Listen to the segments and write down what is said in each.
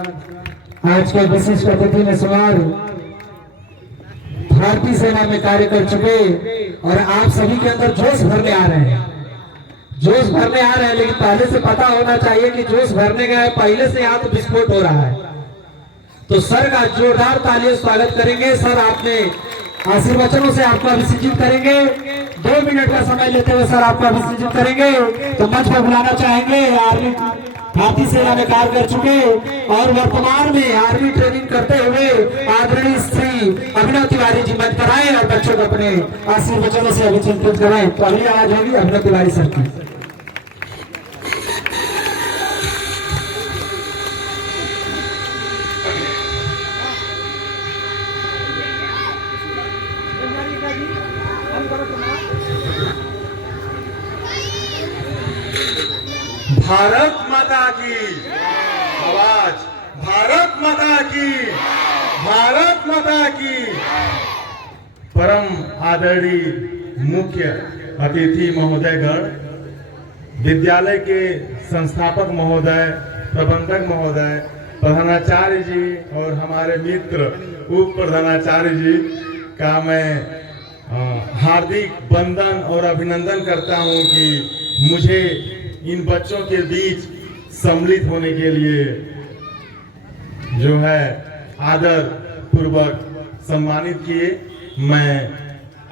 आज के विशिष्ट अतिथि में सवार भारतीय सेना में कार्य कर चुके और आप सभी के अंदर जोश भरने आ रहे हैं, लेकिन पहले से पता होना चाहिए कि जोश भरने गए पहले से यहाँ तो विस्फोट हो रहा है। तो सर का जोरदार तालियों स्वागत करेंगे। सर आपने आशीर्वचनों से आपको अभिषेचित करेंगे। 2 मिनट का समय लेते हुए सर आपको अभिषेचित करेंगे। तो मंच पर बुलाना चाहेंगे आर्मी भारतीय सेना में कार्य कर चुके और वर्तमान में आर्मी ट्रेनिंग करते हुए आदरणीय श्री अभिनव तिवारी जी मंच पर आए और बच्चों को अपने आशीर्वचनों से अभिषेचित कराएं। तो अगली आवाज होगी अभिनव तिवारी सर की। भारत माता की आवाज, भारत माता की, भारत माता की। परम आदरणीय मुख्य अतिथि महोदयगण, विद्यालय के संस्थापक महोदय, प्रबंधक महोदय, प्रधानाचार्य जी और हमारे मित्र उप प्रधानाचार्य जी का मैं हार्दिक वंदन और अभिनंदन करता हूं कि मुझे इन बच्चों के बीच सम्मिलित होने के लिए जो है आदर पूर्वक सम्मानित किए। मैं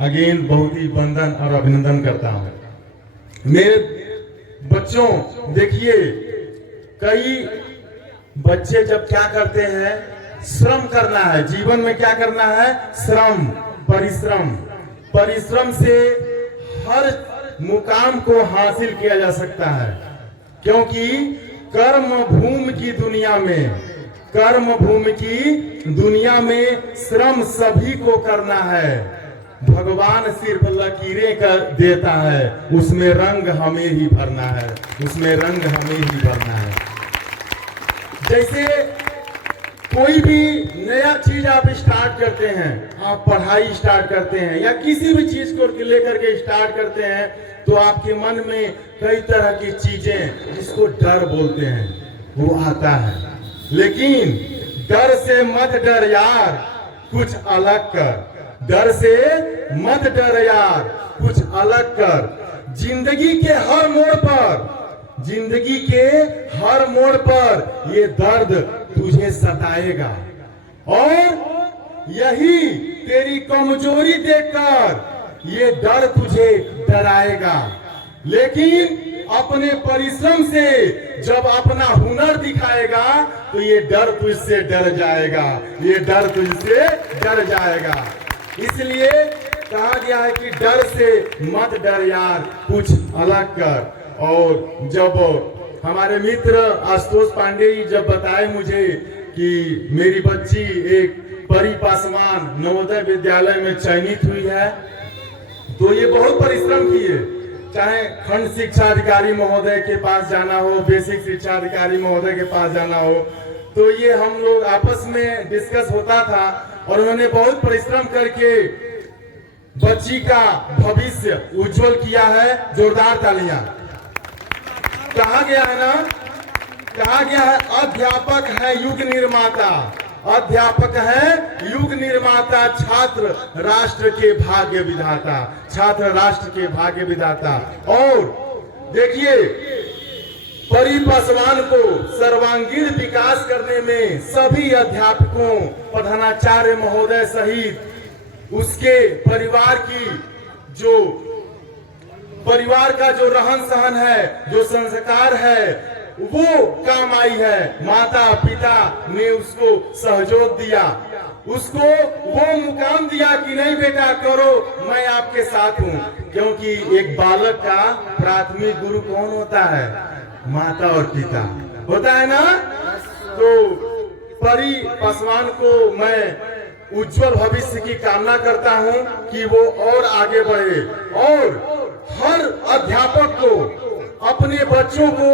अगेन बहुत ही वंदन और अभिनंदन करता हूं। मेरे बच्चों, देखिए, कई बच्चे जब क्या करते हैं, श्रम करना है जीवन में, क्या करना है, श्रम, परिश्रम। परिश्रम से हर मुकाम को हासिल किया जा सकता है, क्योंकि कर्म भूमि की दुनिया में श्रम सभी को करना है। भगवान सिर्फ लकीरें कर देता है, उसमें रंग हमें ही भरना है, उसमें रंग हमें ही भरना है। जैसे कोई भी नया चीज आप स्टार्ट करते हैं, आप पढ़ाई स्टार्ट करते हैं या किसी भी चीज को लेकर के स्टार्ट करते हैं, तो आपके मन में कई तरह की चीजें, जिसको डर बोलते हैं, वो आता है। लेकिन डर से मत डर यार, कुछ अलग कर। डर से मत डर यार, कुछ अलग कर। जिंदगी के हर मोड़ पर ये दर्द तुझे सताएगा और यही तेरी कमजोरी देखकर ये डर तुझे डराएगा। लेकिन अपने परिश्रम से जब अपना हुनर दिखाएगा तो ये डर तुझसे डर जाएगा, ये डर तुझसे डर जाएगा। इसलिए कहा गया है कि डर से मत डर यार, कुछ अलग कर। और जब हमारे मित्र आशुतोष पांडे जी जब बताए मुझे कि मेरी बच्ची एक परी पासवान नवोदय विद्यालय में चयनित हुई है, तो ये बहुत परिश्रम किए। चाहे खंड शिक्षा अधिकारी महोदय के पास जाना हो, बेसिक शिक्षा अधिकारी महोदय के पास जाना हो, तो ये हम लोग आपस में डिस्कस होता था और उन्होंने बहुत परिश्रम करके बच्ची का भविष्य उज्जवल किया है। जोरदार तालियां। कहा गया है ना, कहा गया है अध्यापक है युग निर्माता, अध्यापक है युग निर्माता, छात्र राष्ट्र के भाग्य विधाता, छात्र राष्ट्र के भाग्य विधाता। और देखिए, परी पासवान को सर्वांगीण विकास करने में सभी अध्यापकों, प्रधानाचार्य महोदय सहित उसके परिवार का जो रहन सहन है, जो संस्कार है, वो काम आई है। माता पिता ने उसको सहयोग दिया, उसको वो मुकाम दिया कि नहीं बेटा करो, मैं आपके साथ हूँ। क्योंकि एक बालक का प्राथमिक गुरु कौन होता है? माता और पिता होता है ना। तो परी पासवान को मैं उज्जवल भविष्य की कामना करता हूँ कि वो और आगे बढ़े और हर अध्यापक को अपने बच्चों को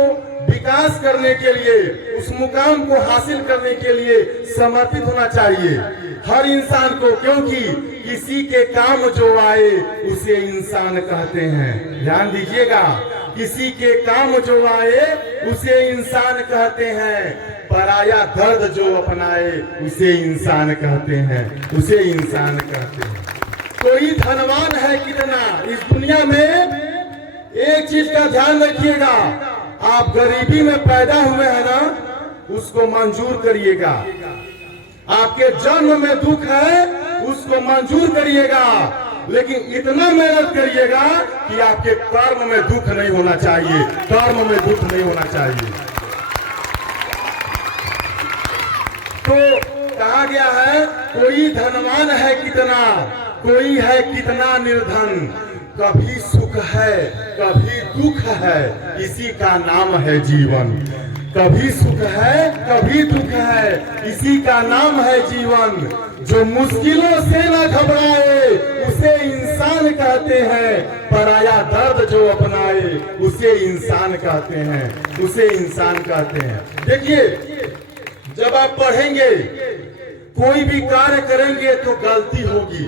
विकास करने के लिए, उस मुकाम को हासिल करने के लिए समर्पित होना चाहिए हर इंसान को, क्योंकि किसी के काम जो आए उसे इंसान कहते हैं। ध्यान दीजिएगा, किसी के काम जो आए उसे इंसान कहते हैं। पराया दर्द जो अपनाए उसे इंसान कहते हैं, उसे इंसान कहते हैं। कोई धनवान है कितना इस दुनिया में, एक चीज का ध्यान रखिएगा, आप गरीबी में पैदा हुए हैं ना, उसको मंजूर करिएगा। आपके जन्म में दुख है, उसको मंजूर करिएगा, लेकिन इतना मेहनत करिएगा कि आपके कर्म में दुख नहीं होना चाहिए, कर्म में दुख नहीं होना चाहिए। तो कहा गया है, कोई धनवान है कितना, कोई है कितना निर्धन, कभी सुख है कभी दुख है, इसी का नाम है जीवन। कभी सुख है कभी दुख है, इसी का नाम है जीवन। जो मुश्किलों से न घबराए उसे इंसान कहते हैं, पराया दर्द जो अपनाए उसे इंसान कहते हैं, उसे इंसान कहते हैं। देखिए, जब आप पढ़ेंगे, कोई भी कार्य करेंगे तो गलती होगी,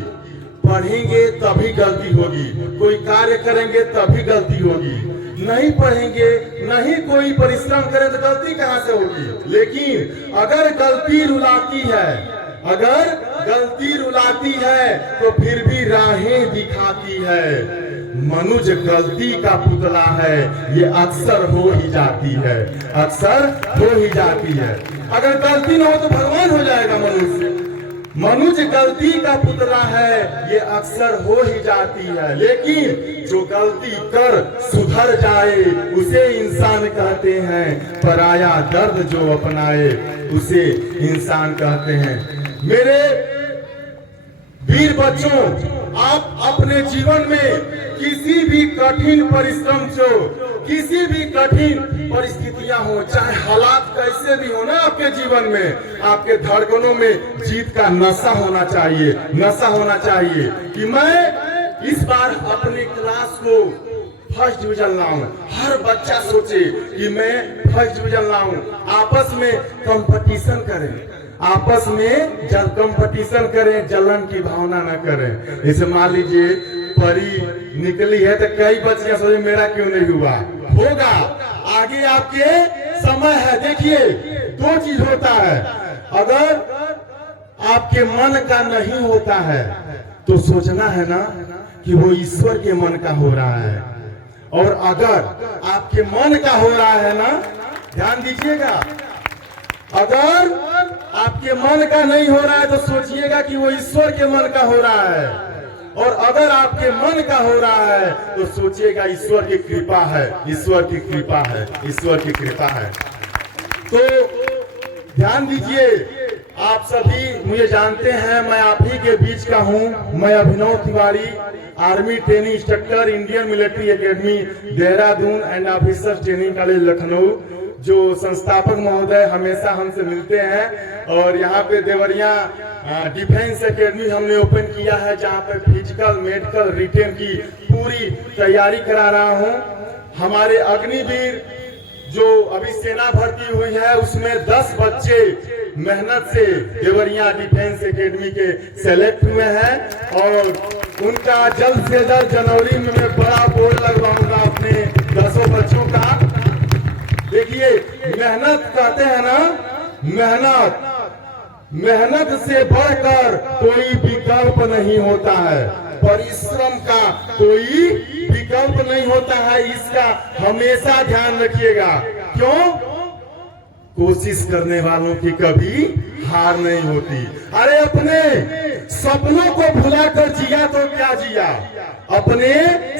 पढ़ेंगे तभी गलती होगी, कोई कार्य करेंगे तभी गलती होगी, नहीं पढ़ेंगे, नहीं कोई परिश्रम करें तो गलती कहां से होगी। लेकिन अगर गलती रुलाती है, अगर गलती रुलाती है तो फिर भी राहें दिखाती है। मनुष्य गलती का पुतला है, ये अक्सर हो ही जाती है, अक्सर हो ही जाती है। अगर गलती ना हो तो भगवान हो जाएगा मनुष्य। मनुष्य गलती का पुतला है, ये अक्सर हो ही जाती है, लेकिन जो गलती कर सुधर जाए उसे इंसान कहते हैं, पराया दर्द जो अपनाए उसे इंसान कहते हैं। मेरे वीर बच्चों, आप अपने जीवन में किसी भी कठिन परिश्रम से, किसी भी कठिन परिस्थितियां हो, चाहे हालात कैसे भी हो ना आपके जीवन में, आपके धड़कनों में जीत का नशा होना चाहिए, नशा होना चाहिए कि मैं इस बार अपने क्लास को फर्स्ट डिवीजन लाऊं। हर बच्चा सोचे कि मैं फर्स्ट डिवीजन लाऊं। आपस में कंपटीशन करें, आपस में जब कंपटीशन करें, जलन की भावना न करें। जैसे मान लीजिए परी निकली है तो कई बच्चियां सोचे मेरा क्यों नहीं हुआ, होगा आगे आपके समय है। देखिए, दो चीज होता है, अगर आपके मन का नहीं होता है तो सोचना है ना कि वो ईश्वर के मन का हो रहा है, और अगर आपके मन का हो रहा है ना, ध्यान दीजिएगा, अगर आपके मन का नहीं हो रहा है तो सोचिएगा कि वो ईश्वर के मन का हो रहा है, और अगर आपके मन का हो रहा है तो सोचिएगा ईश्वर की कृपा है, ईश्वर की कृपा है, ईश्वर की कृपा है। तो ध्यान दीजिए, आप सभी मुझे जानते हैं, मैं आप ही के बीच का हूं। मैं Abhinav Tiwari, army training instructor, Indian military academy Dehradun and officers training college Lucknow, जो संस्थापक महोदय हमेशा हमसे मिलते हैं। और यहाँ पे देवरिया डिफेंस एकेडमी हमने ओपन किया है, जहाँ पे फिजिकल, मेडिकल, रिटेन की पूरी तैयारी करा रहा हूँ। हमारे अग्निवीर जो अभी सेना भर्ती हुई है, उसमें 10 बच्चे मेहनत से देवरिया डिफेंस एकेडमी के सेलेक्ट हुए हैं, और उनका जल्द से जल्द जनवरी में मैं बड़ा बोर्ड लगवाऊंगा अपने 10 बच्चों का। देखिए, मेहनत कहते हैं ना, मेहनत, मेहनत से बढ़कर कोई विकल्प नहीं होता है, परिश्रम का कोई विकल्प नहीं होता है, इसका हमेशा ध्यान रखिएगा। क्यों? कोशिश करने वालों की कभी हार नहीं होती। अरे अपने सपनों को भुलाकर जिया तो क्या जिया, अपने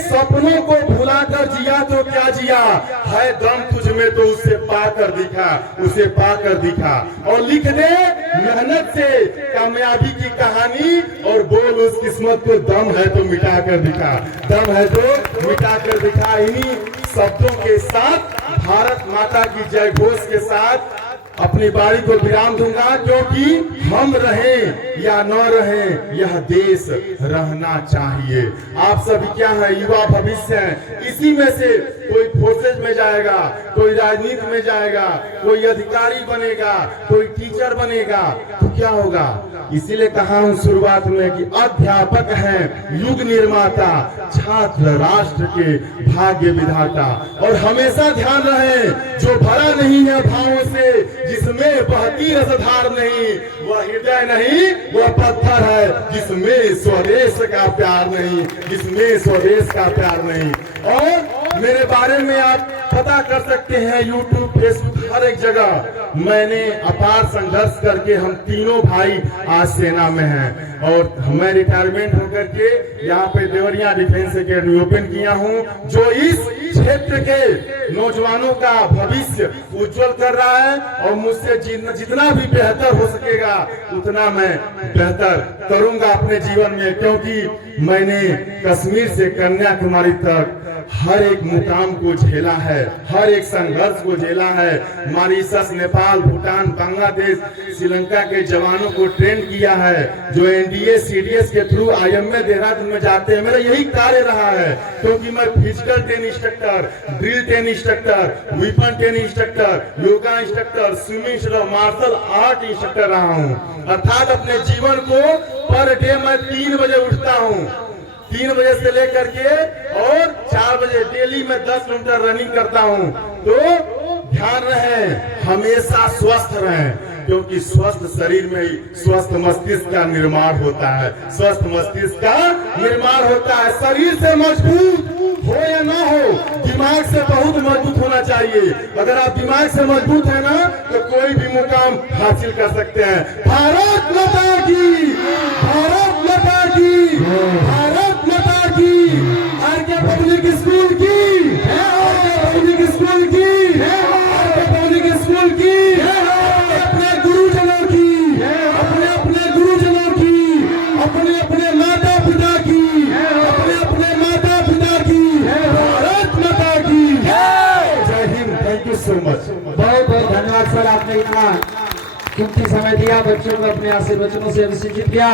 सपनों को भुलाकर जिया तो क्या जिया, है दम तुझ में तो उसे पाकर दिखा, उसे पाकर दिखा, और लिख दे मेहनत से कामयाबी की कहानी, और बोल उस किस्मत को दम है तो मिटा कर दिखा, दम है तो मिटा कर दिखा। इन्हीं शब्दों के साथ, भारत माता की जय घोष के साथ अपनी बारी को विराम दूंगा, क्योंकि हम रहें या न रहें, यह देश रहना चाहिए। आप सभी क्या है, युवा भविष्य हैं। इसी में से कोई फोर्सेज में जाएगा, कोई राजनीति में जाएगा, कोई अधिकारी बनेगा, कोई टीचर बनेगा, तो क्या होगा? इसीलिए कहा हूं शुरुआत में कि अध्यापक हैं युग निर्माता, छात्र राष्ट्र के भाग्य विधाता। और हमेशा ध्यान रहे, जो भरा नहीं है भावों से, जिसमें बहती रसधार नहीं, वह हृदय नहीं, वह पत्थर है जिसमें स्वदेश का प्यार नहीं, जिसमें स्वदेश का प्यार नहीं। और मेरे बारे में आप पता कर सकते हैं यूट्यूब, फेसबुक, हर एक जगह। मैंने अपार संघर्ष करके हम तीनों भाई आज सेना में हैं और मैं रिटायरमेंट होकर के यहाँ पे देवरिया डिफेंस एकेडमी ओपन किया हूँ, जो इस क्षेत्र के नौजवानों का भविष्य उज्जवल कर रहा है। और मुझसे जितना भी बेहतर हो सकेगा उतना मैं बेहतर करूंगा अपने जीवन में, क्योंकि मैंने कश्मीर से कन्याकुमारी तक हर एक मुकाम को झेला है, हर एक संघर्ष को झेला है। मॉरिशस, नेपाल, भूटान, बांग्लादेश, श्रीलंका के जवानों को ट्रेन किया है, जो एनडीए सीडीएस के थ्रू आईएमए देहरादून में जाते हैं। मेरा यही कार्य रहा है, क्योंकि मैं physical train instructor, drill train instructor, weapon train instructor, yoga instructor, swimming instructor, martial art instructor रहा हूँ। अर्थात अपने जीवन को पर डे मैं 3 बजे उठता हूँ, 3 बजे से लेकर के और 4 बजे डेली मैं 10 किलोमीटर रनिंग करता हूँ। तो ध्यान रहे, हमेशा स्वस्थ रहें, क्योंकि स्वस्थ शरीर में ही स्वस्थ मस्तिष्क का निर्माण होता है, स्वस्थ मस्तिष्क का निर्माण होता है। शरीर से मजबूत हो या ना हो, दिमाग से बहुत मजबूत होना चाहिए। अगर आप दिमाग से मजबूत है ना, तो कोई भी मुकाम हासिल कर सकते हैं। भारत माता की, भारत माता की, भारत माता की, आरके पब्लिक स्कूल की, आरके पब्लिक स्कूल की, आरके पब्लिक स्कूल की, अपने गुरुजनों की, अपने अपने गुरुजनों की, अपने अपने माता पिता की, अपने अपने माता पिता की, भारत माता की जय Hind. Thank you so much. बहुत बहुत धन्यवाद सर, आपने इतना कीमती समय दिया, बच्चों को अपने आशीर्वचनों से अभिषेचित किया।